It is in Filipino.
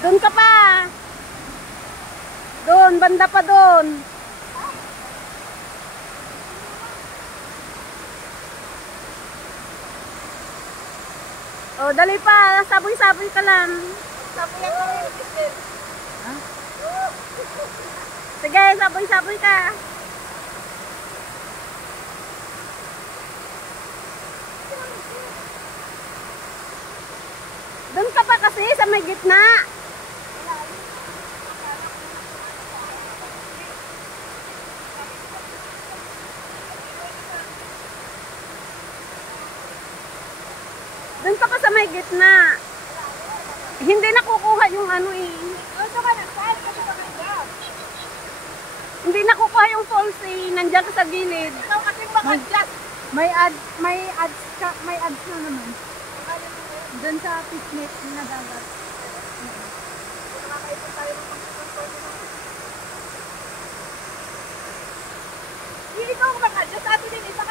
Doon ka pa. Doon, banda pa doon. Oh, dali pa. Saboy-saboy ka lang. Saboy ako yung biscuit. Ha? Sige, saboy-saboy ka. Doon ka pa kasi sa may gitna. Doon ka pa sa may gitna. Hindi nakukuha yung ano eh. Doon ka na, saan ka sa kanya? Hindi nakukuha yung falls eh. Nandiyan ka sa gilid. Ikaw kasing maka-adjust. May ads na naman. Doon sa picnic na dagat. Nakakaipon tayo ng pang-transport na. Ikaw maka-adjust. Ato din, isa